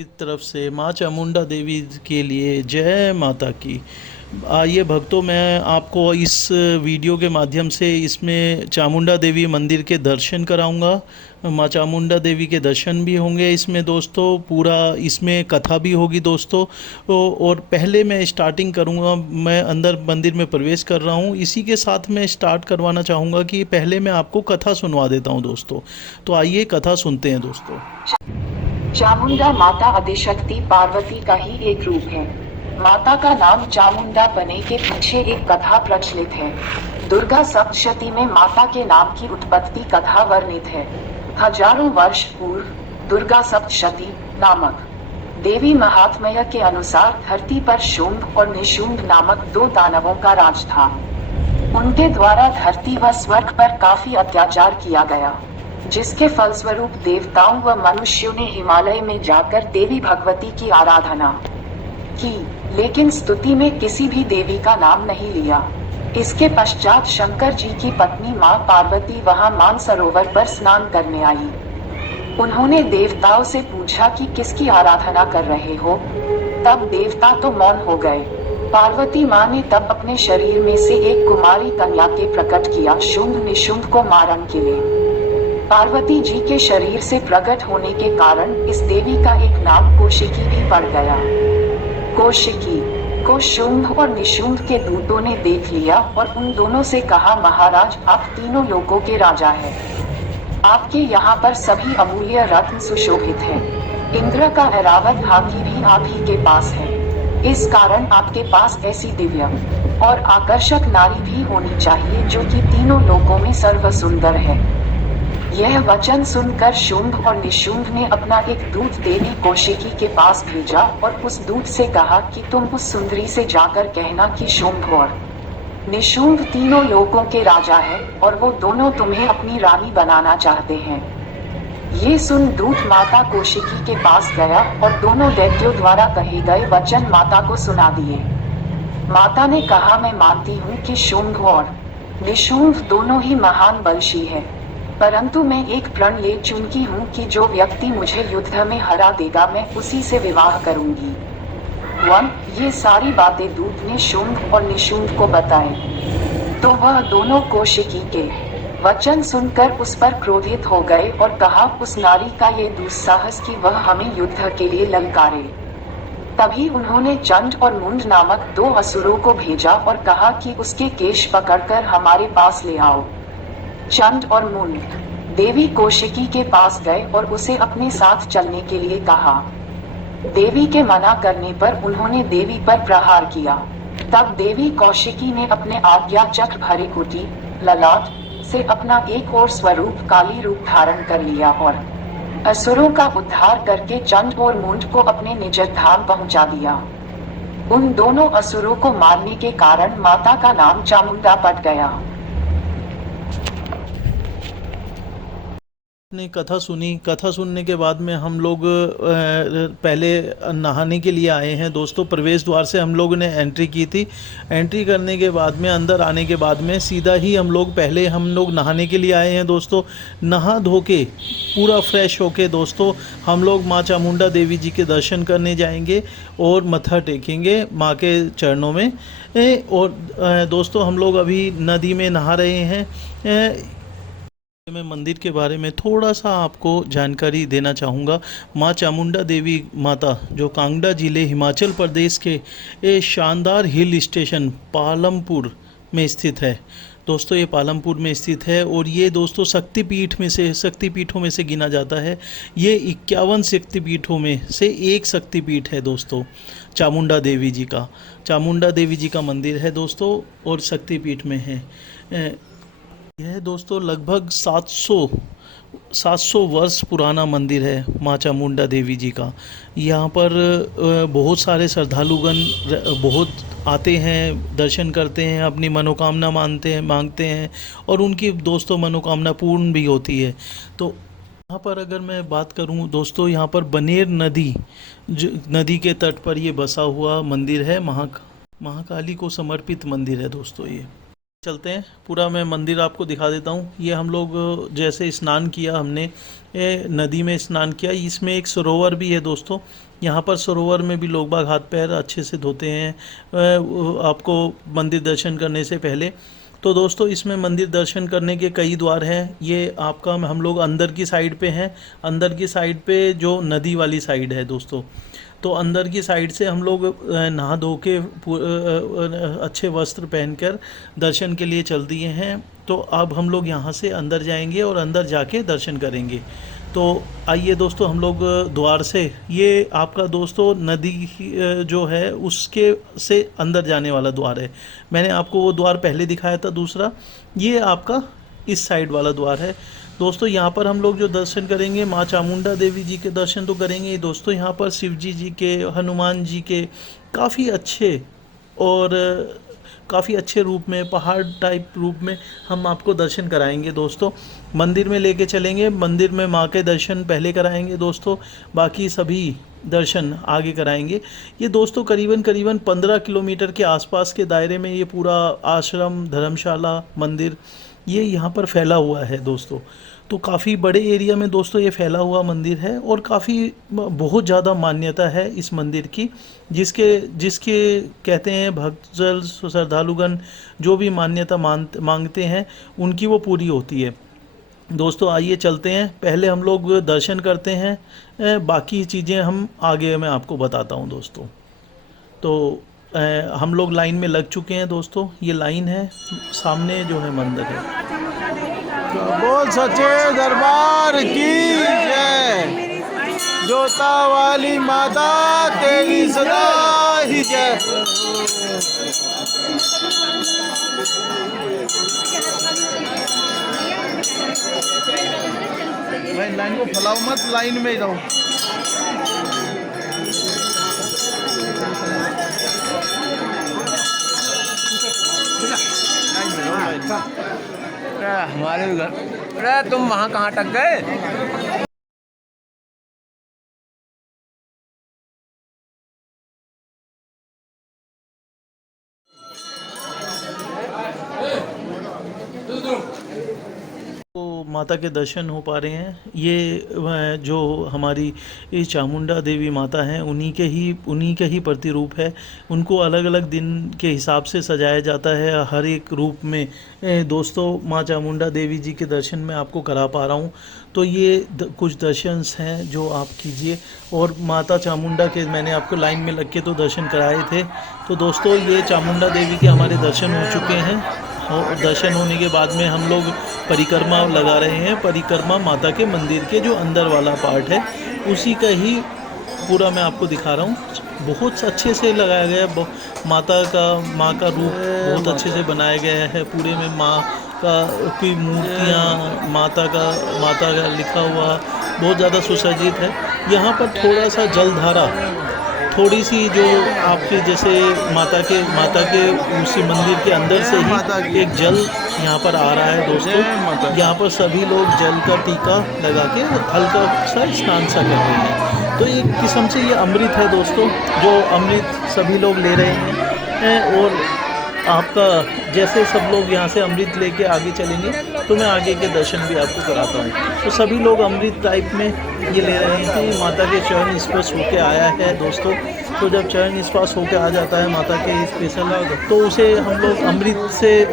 की तरफ से माँ चामुंडा देवी के लिए जय माता की। आइए भक्तों, मैं आपको इस वीडियो के माध्यम से इसमें चामुंडा देवी मंदिर के दर्शन कराऊंगा। माँ चामुंडा देवी के दर्शन भी होंगे इसमें दोस्तों, पूरा इसमें कथा भी होगी दोस्तों। और पहले मैं स्टार्टिंग करूंगा, मैं अंदर मंदिर में प्रवेश कर रहा हूं, इसी के साथ मैं स्टार्ट करवाना चाहूँगा कि पहले मैं आपको कथा सुनवा देता हूं दोस्तों। तो आइए कथा सुनते हैं दोस्तों। चामुंडा माता आदिशक्ति पार्वती का ही एक रूप है। माता का नाम चामुंडा बने के पीछे एक कथा प्रचलित है। दुर्गा सप्तशती में माता के नाम की उत्पत्ति कथा वर्णित है। हजारों वर्ष पूर्व दुर्गा सप्तशती नामक देवी महात्म्य के अनुसार धरती पर शुंभ और निशुंभ नामक दो दानवों का राज था। उनके द्वारा धरती व स्वर्ग पर काफी अत्याचार किया गया, जिसके फलस्वरूप देवताओं व मनुष्यों ने हिमालय में जाकर देवी भगवती की आराधना की, लेकिन स्तुति में किसी भी देवी का नाम नहीं लिया। इसके पश्चात शंकर जी की पत्नी मां पार्वती वहां मानसरोवर पर स्नान करने आई। उन्होंने देवताओं से पूछा कि किसकी आराधना कर रहे हो। तब देवता तो मौन हो गए। पार्वती माँ ने तब अपने शरीर में से एक कुमारी कन्या के प्रकट किया शुंभ निशुंभ को मारने के लिए। पार्वती जी के शरीर से प्रकट होने के कारण इस देवी का एक नाम कौशिकी भी पड़ गया। कौशिकी को शुंभ और निशुंभ के दूतों ने देख लिया और उन दोनों से कहा, महाराज आप तीनों लोकों के राजा हैं। आपके यहाँ पर सभी अमूल्य रत्न सुशोभित हैं। इंद्र का ऐरावत हाथी भी आप ही के पास है। इस कारण आपके पास ऐसी दिव्य और आकर्षक नारी भी होनी चाहिए जो कि तीनों लोकों में सर्व सुंदर है। यह वचन सुनकर शुंभ और निशुंभ ने अपना एक दूत देवी कौशिकी के पास भेजा और उस दूत से कहा कि तुम उस सुंदरी से जाकर कहना कि शुंभ और निशुंभ तीनों लोकों के राजा है और वो दोनों तुम्हें अपनी रानी बनाना चाहते हैं। ये सुन दूत माता कौशिकी के पास गया और दोनों दैत्यों द्वारा कहे गए वचन माता को सुना दिए। माता ने कहा, मैं मानती हूँ कि शुंभ और निशुंभ दोनों ही महान बलशाली है, परंतु मैं एक प्रण ले चुकी हूँ कि जो व्यक्ति मुझे युद्ध में हरा देगा मैं उसी से विवाह करूंगी। ये सारी बातें दूत ने शुंभ और निशुंभ को बताए। तो वह दोनों कौशिकी के वचन सुनकर उस पर क्रोधित हो गए और कहा, उस नारी का ये दुस्साहस कि वह हमें युद्ध के लिए ललकारे। तभी उन्होंने चंड और मुंड नामक दो असुरों को भेजा और कहा कि उसके केश पकड़कर हमारे पास ले आओ। चंड और मुंड देवी कौशिकी के पास गए और उसे अपने साथ चलने के लिए कहा। देवी के मना करने पर उन्होंने देवी पर प्रहार किया। तब देवी कौशिकी ने अपने आज्ञा चक्र भरे कुटी ललाट से अपना एक और स्वरूप काली रूप धारण कर लिया और असुरों का उद्धार करके चंड और मुंड को अपने निज धाम पहुंचा दिया। उन दोनों असुरों को मारने के कारण माता का नाम चामुंडा पड़ गया। ने कथा सुनी। कथा सुनने के बाद में हम लोग पहले नहाने के लिए आए हैं दोस्तों। प्रवेश द्वार से हम लोगों ने एंट्री की थी। एंट्री करने के बाद में अंदर आने के बाद में सीधा ही हम लोग नहाने के लिए आए हैं दोस्तों। नहा धो के पूरा फ्रेश होके दोस्तों हम लोग माँ चामुंडा देवी जी के दर्शन करने जाएंगे और मत्था टेकेंगे माँ के चरणों में। और दोस्तों हम लोग अभी नदी में नहा रहे हैं। मैं मंदिर के बारे में थोड़ा सा आपको जानकारी देना चाहूँगा। माँ चामुंडा देवी माता जो कांगड़ा ज़िले हिमाचल प्रदेश के शानदार हिल स्टेशन पालमपुर में स्थित है दोस्तों। ये पालमपुर में स्थित है और ये दोस्तों शक्तिपीठों में से गिना जाता है। ये 51 शक्तिपीठों में से एक शक्तिपीठ है दोस्तों। चामुंडा देवी जी का मंदिर है दोस्तों और शक्तिपीठ में है। यह दोस्तों लगभग 700 वर्ष पुराना मंदिर है माँ चामुंडा देवी जी का। यहाँ पर बहुत सारे श्रद्धालुगण बहुत आते हैं, दर्शन करते हैं, अपनी मनोकामना मांगते हैं और उनकी दोस्तों मनोकामना पूर्ण भी होती है। तो यहाँ पर अगर मैं बात करूँ दोस्तों, यहाँ पर बनेर नदी के तट पर ये बसा हुआ मंदिर है। महाकाली को समर्पित मंदिर है दोस्तों। ये चलते हैं, पूरा मैं मंदिर आपको दिखा देता हूँ। ये हम लोग जैसे स्नान किया, हमने नदी में स्नान किया। इसमें एक सरोवर भी है दोस्तों। यहाँ पर सरोवर में भी लोग बाग हाथ पैर अच्छे से धोते हैं आपको मंदिर दर्शन करने से पहले। तो दोस्तों इसमें मंदिर दर्शन करने के कई द्वार हैं। ये आपका हम लोग अंदर की साइड पे हैं, अंदर की साइड पे जो नदी वाली साइड है दोस्तों। तो अंदर की साइड से हम लोग नहा धो के अच्छे वस्त्र पहनकर दर्शन के लिए चल दिए हैं। तो अब हम लोग यहाँ से अंदर जाएंगे और अंदर जाके दर्शन करेंगे। तो आइए दोस्तों हम लोग द्वार से, ये आपका दोस्तों नदी जो है उसके से अंदर जाने वाला द्वार है। मैंने आपको वो द्वार पहले दिखाया था दूसरा, ये आपका इस साइड वाला द्वार है दोस्तों। यहाँ पर हम लोग जो दर्शन करेंगे, माँ चामुंडा देवी जी के दर्शन तो करेंगे ही दोस्तों। यहाँ पर शिव जी के, हनुमान जी के काफ़ी अच्छे और काफ़ी अच्छे रूप में, पहाड़ टाइप रूप में हम आपको दर्शन कराएंगे दोस्तों। मंदिर में लेके चलेंगे, मंदिर में माँ के दर्शन पहले कराएंगे दोस्तों, बाकी सभी दर्शन आगे कराएंगे। ये दोस्तों करीबन 15 किलोमीटर के आसपास के दायरे में ये पूरा आश्रम, धर्मशाला, मंदिर ये यहाँ पर फैला हुआ है दोस्तों। तो काफ़ी बड़े एरिया में दोस्तों ये फैला हुआ मंदिर है और काफ़ी बहुत ज़्यादा मान्यता है इस मंदिर की, जिसके कहते हैं भक्तजन, श्रद्धालुगण जो भी मान्यता मांगते हैं उनकी वो पूरी होती है दोस्तों। आइए चलते हैं, पहले हम लोग दर्शन करते हैं, बाकी चीज़ें हम आगे मैं आपको बताता हूँ दोस्तों। तो हम लोग लाइन में लग चुके हैं दोस्तों, ये लाइन है, सामने जो है मंदिर है। बोल सच्चे दरबार की जय, जोता वाली माता तेरी सदा ही जय। भाई लाइन को फैलाओ मत, लाइन में ही रहो। हमारे घर, अरे तुम वहाँ कहाँ टक गए? तो माता के दर्शन हो पा रहे हैं। ये जो हमारी ये चामुंडा देवी माता हैं उन्हीं के ही प्रतिरूप है। उनको अलग अलग दिन के हिसाब से सजाया जाता है हर एक रूप में। दोस्तों माँ चामुंडा देवी जी के दर्शन मैं आपको करा पा रहा हूँ। तो ये कुछ दर्शन हैं जो आप कीजिए। और माता चामुंडा के मैंने आपको लाइन में लग के तो दर्शन कराए थे। तो दोस्तों ये चामुंडा देवी के हमारे दर्शन हो चुके हैं और दर्शन होने के बाद में हम लोग परिक्रमा लगा रहे हैं। परिक्रमा माता के मंदिर के जो अंदर वाला पार्ट है उसी का ही पूरा मैं आपको दिखा रहा हूँ। बहुत अच्छे से लगाया गया है, माँ का रूप बहुत अच्छे से बनाया गया है। पूरे में माँ की मूर्तियाँ, माता का लिखा हुआ बहुत ज़्यादा सुसज्जित है। यहाँ पर थोड़ा सा जलधारा, थोड़ी सी जो आपके जैसे माता के उसी मंदिर के अंदर से ही एक जल यहाँ पर आ रहा है दोस्तों। यहाँ पर सभी लोग जल का टीका लगा के हल्का सा स्नान सा कर रहे हैं। तो एक किस्म से ये अमृत है दोस्तों, जो अमृत सभी लोग ले रहे हैं। और आपका जैसे सब लोग यहाँ से अमृत लेके आगे चलेंगे तो मैं आगे के दर्शन भी आपको कराता हूँ। तो सभी लोग अमृत टाइप में ये ले रहे हैं। माता के चरण स्पर्श होके आया है दोस्तों। तो जब चरण स्पर्श होके आ जाता है माता के स्पेशल, तो उसे हम लोग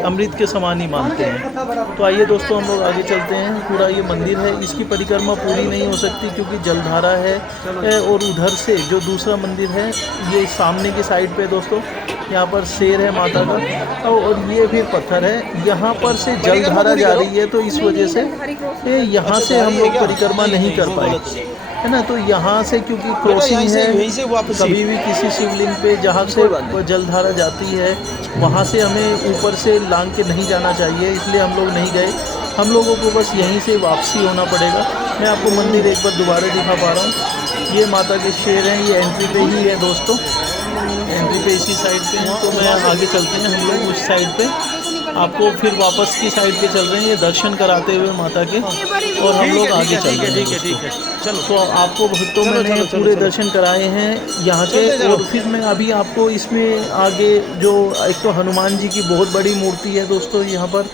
अमृत के समान ही मानते हैं। तो आइए दोस्तों हम लोग आगे चलते हैं। पूरा ये मंदिर है, इसकी परिक्रमा पूरी नहीं हो सकती क्योंकि जलधारा है। और उधर से जो दूसरा मंदिर है ये सामने की साइड पे दोस्तों, यहाँ पर शेर है माता का और ये भी पत्थर है। यहाँ पर से जलधारा जा रही है तो इस वजह से यहाँ से हम लोग परिक्रमा नहीं कर पाए, है ना। तो यहाँ से क्योंकि क्रॉसिंग है, कभी भी किसी शिवलिंग पे जहाँ से जलधारा जाती है वहाँ से हमें ऊपर से लांग के नहीं जाना चाहिए, इसलिए हम लोग नहीं गए। हम लोगों को बस यहीं से वापसी होना पड़ेगा। मैं आपको मंदिर एक बार दोबारा दिखा पा रहा हूँ। ये माता के शेर हैं, ये एंट्री पे ही है दोस्तों, एंट्री पे इसी साइड पे हैं। तो मैं आगे चलते हैं हम लोग उस साइड पे, आपको फिर वापस की साइड पे चल रहे हैं ये दर्शन कराते हुए माता के, और हम लोग आगे चल रहे हैं। ठीक है चलो। तो आपको भक्तों मैंने पूरे दर्शन कराए हैं यहाँ के। और फिर मैं अभी आपको इसमें आगे जो एक तो हनुमान जी की बहुत बड़ी मूर्ति है दोस्तों यहाँ पर,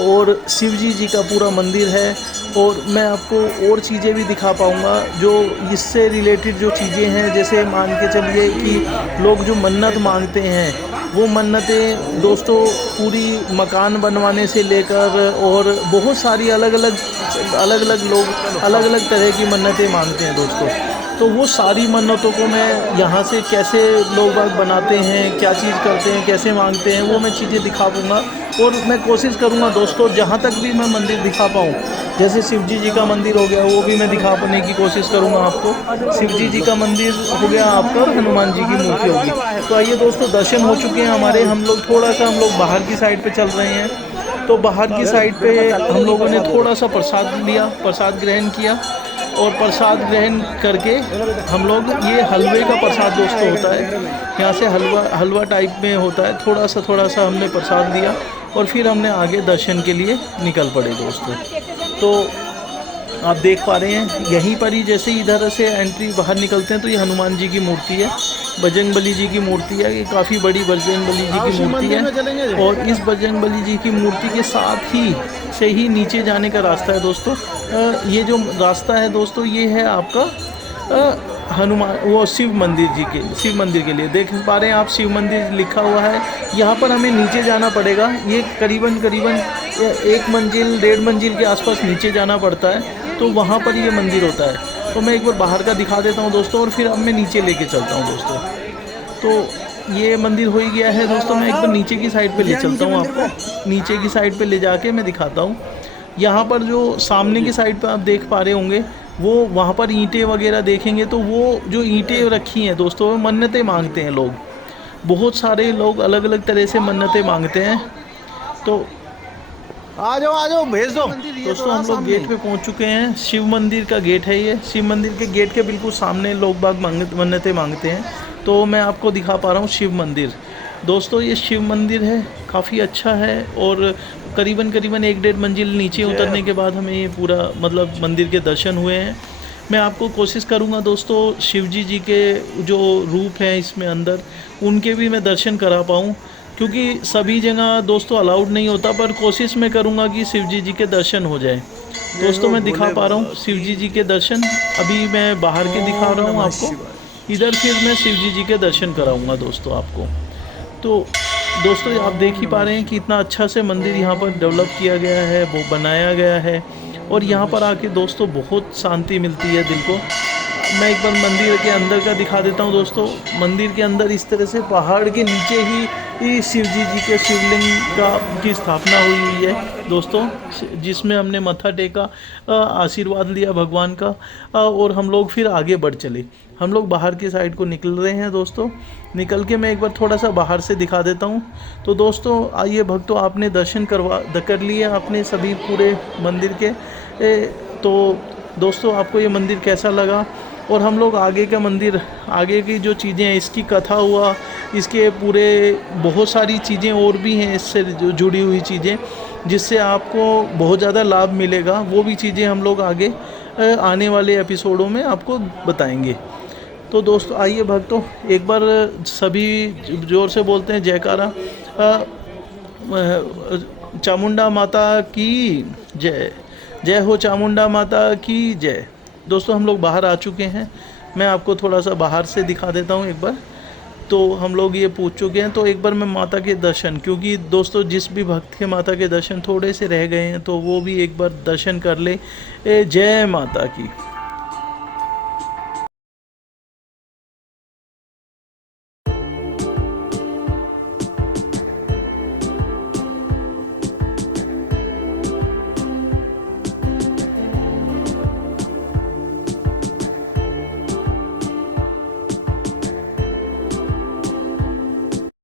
और शिव जी का पूरा मंदिर है। और मैं आपको और चीज़ें भी दिखा पाऊँगा जो इससे रिलेटेड जो चीज़ें हैं। जैसे मान के चलिए कि लोग जो मन्नत मांगते हैं, वो मन्नतें दोस्तों पूरी मकान बनवाने से लेकर और बहुत सारी अलग अलग लोग अलग अलग तरह की मन्नतें मांगते हैं दोस्तों। तो वो सारी मन्नतों को मैं यहाँ से कैसे लोग बाग बनाते हैं, क्या चीज़ करते हैं, कैसे मांगते हैं, वो मैं चीज़ें दिखा दूँगा। और मैं कोशिश करूँगा दोस्तों जहाँ तक भी मैं मंदिर दिखा पाऊँ, जैसे शिवजी जी का मंदिर हो गया वो भी मैं दिखा पाने की कोशिश करूँगा आपको। शिवजी जी का मंदिर हो गया आपका, और हनुमान जी की मूर्ति होगी। तो आइए दोस्तों, दर्शन हो चुके हैं हमारे। हम लोग बाहर की साइड पे चल रहे हैं। तो बाहर की साइड पे हम लोगों ने थोड़ा सा प्रसाद लिया, प्रसाद ग्रहण किया। और प्रसाद ग्रहण करके हम लोग, ये हलवे का प्रसाद दोस्तों होता है, यहाँ से हलवा टाइप में होता है। थोड़ा सा हमने प्रसाद लिया और फिर हमने आगे दर्शन के लिए निकल पड़े दोस्तों। तो आप देख पा रहे हैं यहीं पर ही, जैसे इधर से एंट्री बाहर निकलते हैं तो ये हनुमान जी की मूर्ति है, बजरंगबली जी की मूर्ति है। ये काफ़ी बड़ी बजरंगबली जी की मूर्ति है। और इस बजरंगबली जी की मूर्ति के साथ ही से ही नीचे जाने का रास्ता है दोस्तों। ये जो रास्ता है दोस्तों, ये है आपका हनुमान वो शिव मंदिर के लिए। देख पा रहे हैं आप, शिव मंदिर लिखा हुआ है। यहाँ पर हमें नीचे जाना पड़ेगा। ये करीबन 1 मंजिल 1.5 मंजिल के आसपास नीचे जाना पड़ता है, तो वहाँ पर ये मंदिर होता है। तो मैं एक बार बाहर का दिखा देता हूँ दोस्तों, और फिर अब मैं नीचे लेके चलता हूँ दोस्तों। तो ये मंदिर हो ही गया है दोस्तों। मैं एक बार नीचे की साइड पे ले चलता हूँ आपको, नीचे की साइड पे ले जाके मैं दिखाता हूँ। यहाँ पर जो सामने की साइड पे आप देख पा रहे होंगे, वो वहाँ पर ईंटें वगैरह देखेंगे तो वो जो ईंटें रखी हैं दोस्तों, वो मन्नतें मांगते हैं लोग। बहुत सारे लोग अलग अलग तरह से मन्नतें मांगते हैं। तो आ जाओ भेज दो दोस्तों, हम लोग गेट पे पहुंच चुके हैं। शिव मंदिर का गेट है ये। शिव मंदिर के गेट के बिल्कुल सामने लोग बाग मन्नतें मांगते हैं। तो मैं आपको दिखा पा रहा हूँ शिव मंदिर दोस्तों। ये शिव मंदिर है, काफ़ी अच्छा है। और करीबन 1.5 मंजिल नीचे उतरने के बाद हमें ये पूरा मतलब मंदिर के दर्शन हुए हैं। मैं आपको कोशिश करूँगा दोस्तों, शिवजी जी के जो रूप हैं इसमें अंदर, उनके भी मैं दर्शन करा पाऊँ, क्योंकि सभी जगह दोस्तों अलाउड नहीं होता। पर कोशिश मैं करूँगा कि शिवजी जी के दर्शन हो जाए दोस्तों। मैं दिखा पा रहा हूँ शिवजी जी के दर्शन। अभी मैं बाहर के दिखा रहा हूँ आपको, इधर फिर मैं शिवजी जी के दर्शन कराऊँगा दोस्तों आपको। तो दोस्तों आप देख ही पा रहे हैं कि इतना अच्छा से मंदिर यहाँ पर डेवलप किया गया है, वो बनाया गया है। और यहाँ पर आके दोस्तों बहुत शांति मिलती है दिल को। मैं एक बार मंदिर के अंदर का दिखा देता हूँ दोस्तों। मंदिर के अंदर इस तरह से पहाड़ के नीचे ही शिवजी जी के शिवलिंग की स्थापना हुई है दोस्तों, जिसमें हमने मत्था टेका, आशीर्वाद लिया भगवान का, और हम लोग फिर आगे बढ़ चले। हम लोग बाहर की साइड को निकल रहे हैं दोस्तों। निकल के मैं एक बार थोड़ा सा बाहर से दिखा देता हूँ। तो दोस्तों आइए भक्तों, आपने दर्शन कर लिए आपने सभी पूरे मंदिर के। तो दोस्तों आपको ये मंदिर कैसा लगा, और हम लोग आगे का मंदिर, आगे की जो चीज़ें हैं, इसकी कथा हुआ, इसके पूरे बहुत सारी चीज़ें और भी हैं इससे जुड़ी हुई चीज़ें, जिससे आपको बहुत ज़्यादा लाभ मिलेगा। वो भी चीज़ें हम लोग आगे आने वाले एपिसोडों में आपको बताएंगे। तो दोस्तों आइए भक्तों, एक बार सभी ज़ोर से बोलते हैं जयकारा। चामुंडा माता की जय। जय हो चामुंडा माता की जय। दोस्तों हम लोग बाहर आ चुके हैं। मैं आपको थोड़ा सा बाहर से दिखा देता हूँ एक बार। तो हम लोग ये पूछ चुके हैं। तो एक बार मैं माता के दर्शन, क्योंकि दोस्तों जिस भी भक्त के माता के दर्शन थोड़े से रह गए हैं, तो वो भी एक बार दर्शन कर ले। जय माता की।